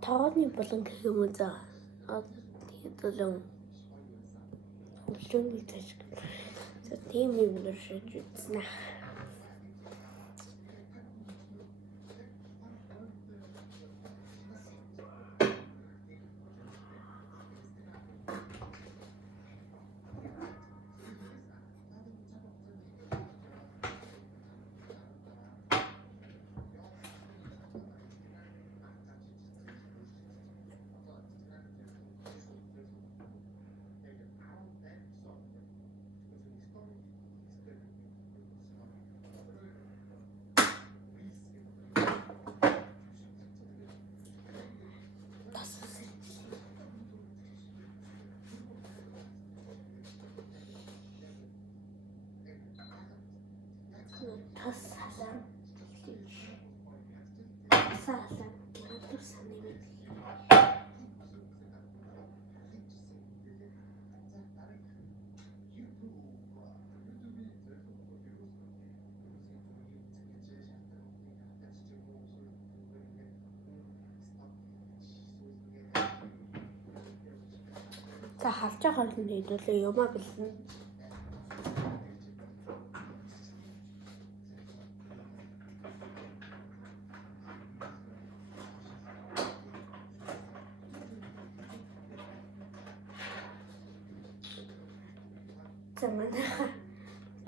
тооны болон гэх юм уу за. Тэгээд өвчнөний тааш. За тийм юм дуршиж үзнэ. Тас салам салам гэрэл санаа за халж байгаа хоолны хэдүүлээ юмаа бэлэн. За манайха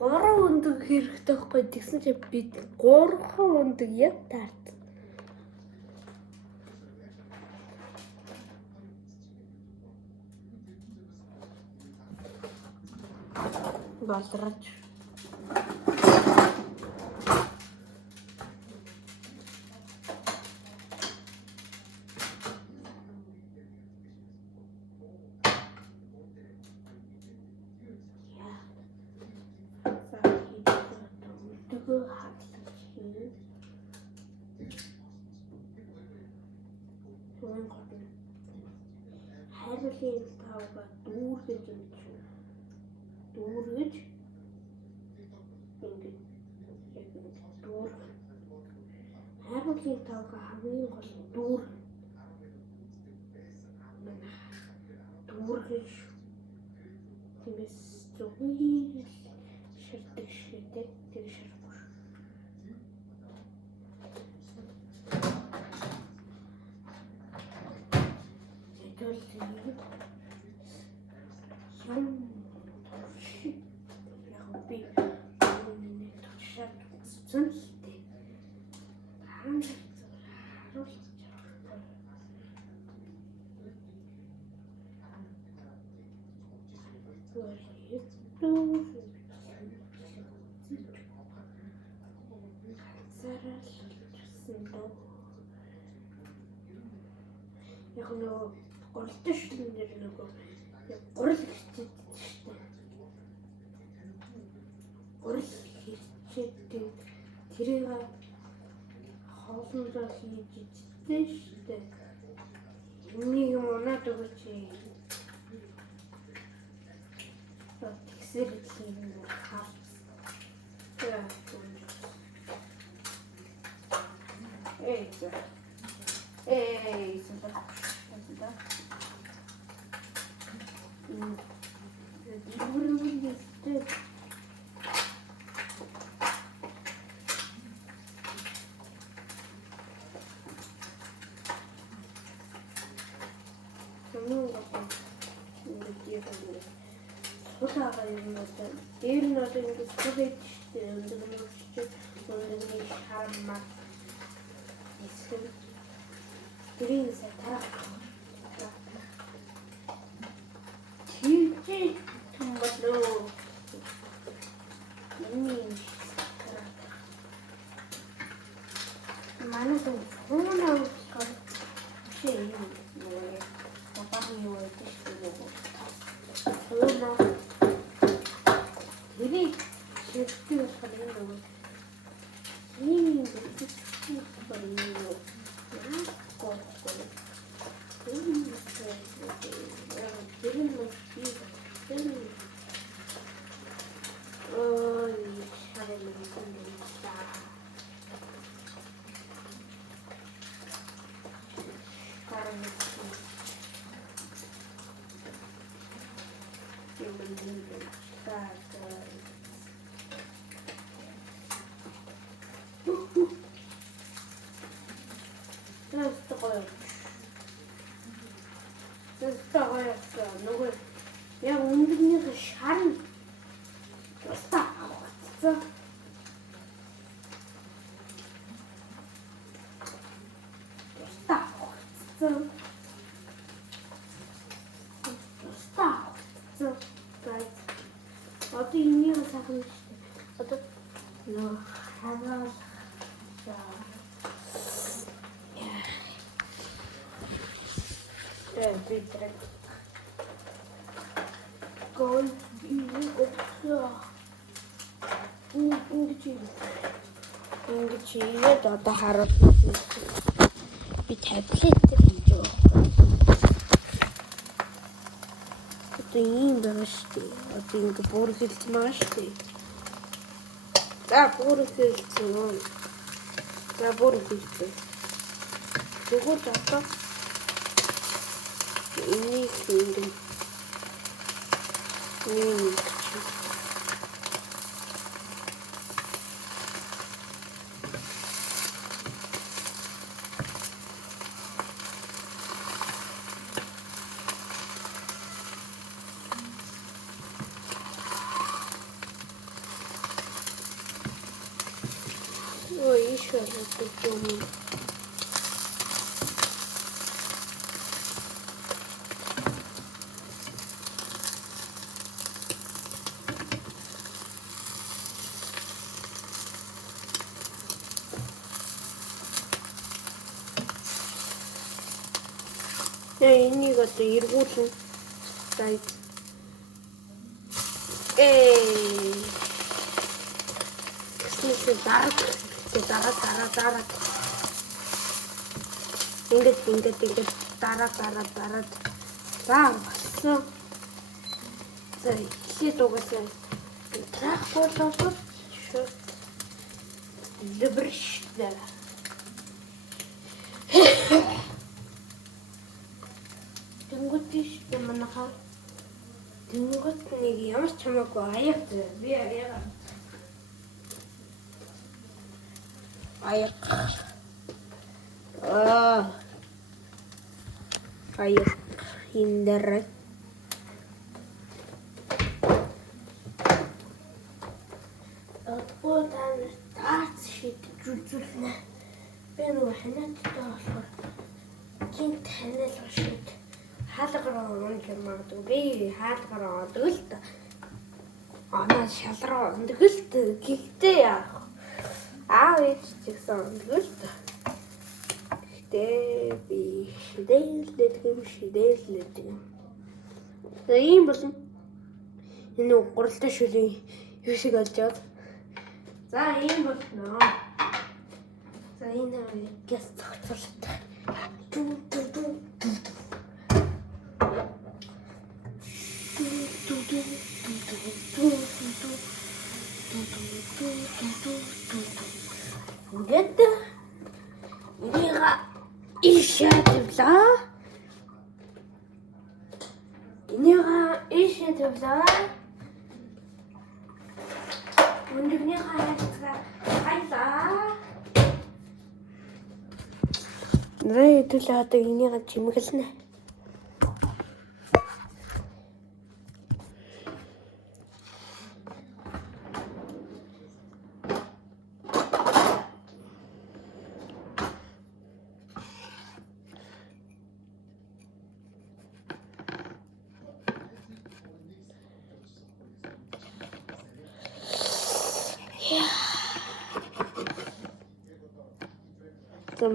3 өндөг хэрэгтэй байхгүй тэгсэн чинь бид 3 өндөг яг таард. Болрож. Хайрлын тавга дүүргэж ингэж дүүр хайрлын тавга хамгийн гол дүүргэж тиймээс зөвхөн ширдэг ширдэг тэр ширбуш яг нөгөө гуралтай шүлэн дээр нөгөө гурал хийчихэд шүү дээ. Гурал хийчихэд тэрийг хоолндоо хийж идсэн шүү дээ. Энийг унаад өгөөч. Тэгсэр ийм хаа. Эй, супер. Да. Green sa taraf. Çiğci tumbalı. Neymiş? Mana tu fona şey böyle. Kapamıyor işte bu. Fona. Biri çekiyor falan. İyi bir şey var. Нөгөө яг өндөрнийх шар нь тусдаа авчихсан. Одоо энийг сахна шүү дээ. Одоо нөө хараал битрэг гол ингэж ийгээд одоо харуул би таблет хийж байгаа. Одоо ийм байгаа шүү дээ. Одоо ингэ бүр хэлсэн байгаа шүү дээ. За бүр хэлсэн. Тэгвэл одоо энийг ингэ ой, еще раз подумаю. Энийг одоо эргүүлэн сайд. Гэсэн дараа. Ингээд дараа. За болсон. За ихээ дугасаа трах болоод шууд дэвэршдэ. Тэнгуүтиш манайха тэнгуут нэг ямар ч хамаагүй аяг би аяга аяг индэр Отбодан таац шийдэж үзүүлнэ. Би нөгөө ханааттай болохоор гинт ханаад шийд хаалгараа унж магадгүй. Би хаалгараа ондог л та. Анаа шалраа ондог л та. Гэхдээ яах. Аав ээж гэсэн ондог л та. Гэхдээ би шидээлээд юм. За ийм болно. Энэ гуралтай шүлийн юу шиг олж яваад. За ийм болно. За энэ гэс цогцолтой. Ингээд энийг ишээдвлаа. Өндөрний хайлаа. Хэдүүлээ одоо энийг чимэглэнэ.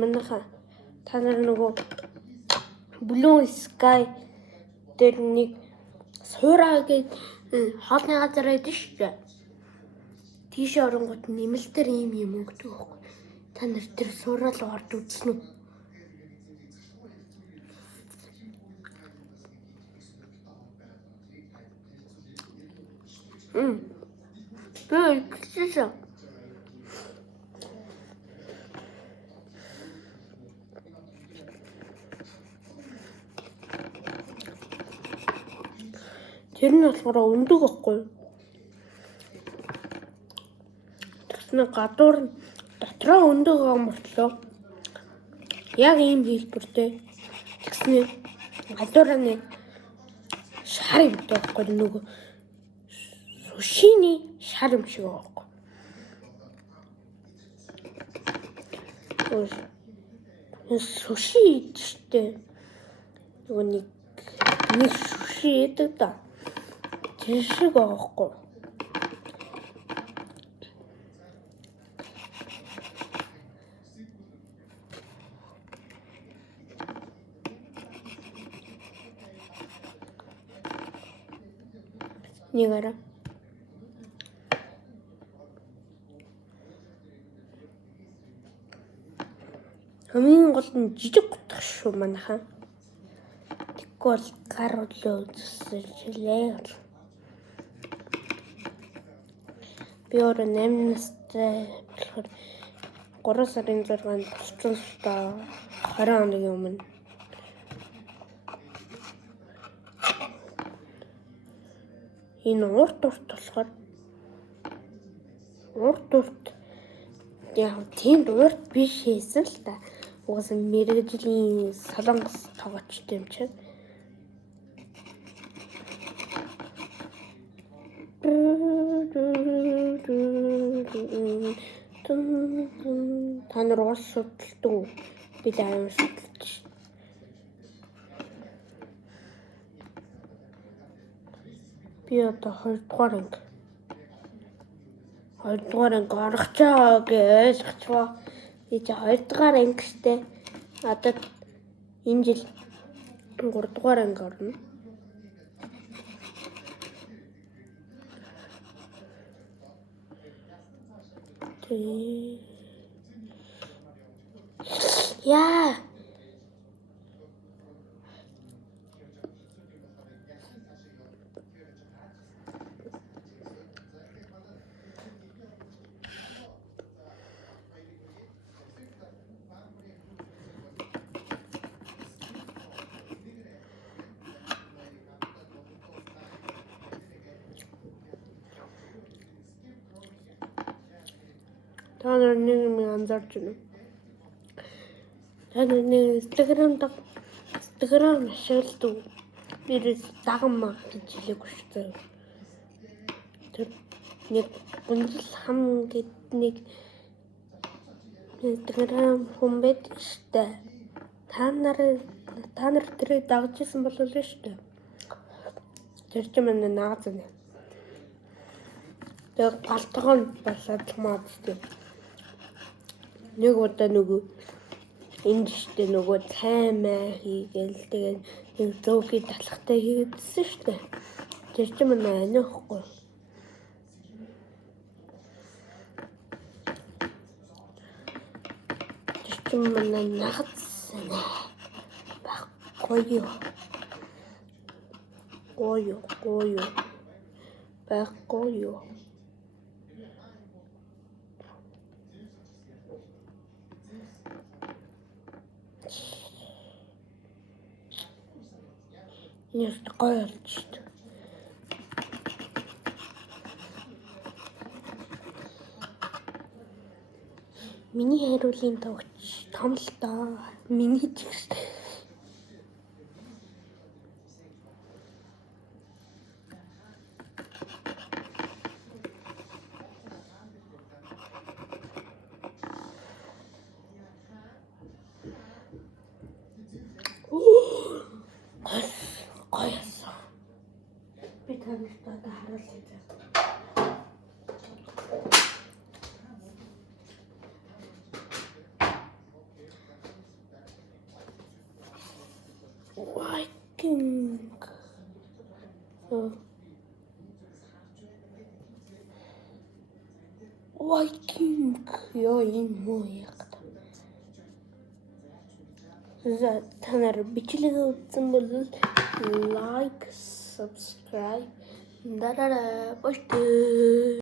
Манайха та нар нөгөө Blue Sky дээр нэг суураа гээд хоолны газар байдаг шүү дээ. Тийш оронгууд нэмэлтээр ийм өгдөг байхгүй. Та нар тэр суураа л орд үзсэн үү? Би гэсэн. Тэр нь болохоор өндөг ахгүй. Тэгснэ гадуур нь дотроо өндөг амартлоо. Яг ийм хэлбэртэй. Тэгснэ гадуур нь шар юм байхгүй нөгөө сушины шар юм шиг байхгүй. Суши идчихтэй. Нөгөө нэг суши идэг да. Тэр шиг байхгүй. Нэг арай. Хамгийн гол нь жижиг гутах шүү манайхан. Тэгвэл гар үлээ үзүүлээ. Би өөрөө 8 настай болохоор 3 сарын 6-нд болсон л та 20 хоногийн өмнө. Энэ урт болохоор яг тийм урт биш хийсэн л та. Угаасаа мэрэгжлийн солонгос тоглогчтой юм чинь. Та нар уус судалдаг. Би даавар судалж. Би одоо 2 дугаар анги орох чаа гэж ойлгочихвоо. Би 2 дугаар анги штэ. Одоо энэ жил 3 дугаар анги орно. Яа. Та нар нэг юм анзаарч байна. Та нар нэг Instagram ашигладаг. Би даган гэж хэлээгүй шүү дээ. Тэр нэг гүнзэл хам гэд нэг Instagram хүн байдаг шүү дээ. Та нар тэрийг дагж исэн болов уу шүү дээ. Тэр ч манай наад зэн. Тэр галтгон басадмаад шүү. Нэг удаа нөгөө энд штэ нөгөө таймаа хийгээл тэгээд нэг зөөгийн талхтай хийгээдсэн штэ. Тэр ч манай анихгүй. Тэр ч манай нагцсан. Байхгүй юу. Нет, такое чисто. Миний хариулын тогч том л доо. Миний ч гэсэн. Гоёсон. Би танарт одоо харуулъя. Viking ёо энэ муу яг. За та нар бичлэгээ үзсэн бол лайк, subscribe дараарай. Боштой.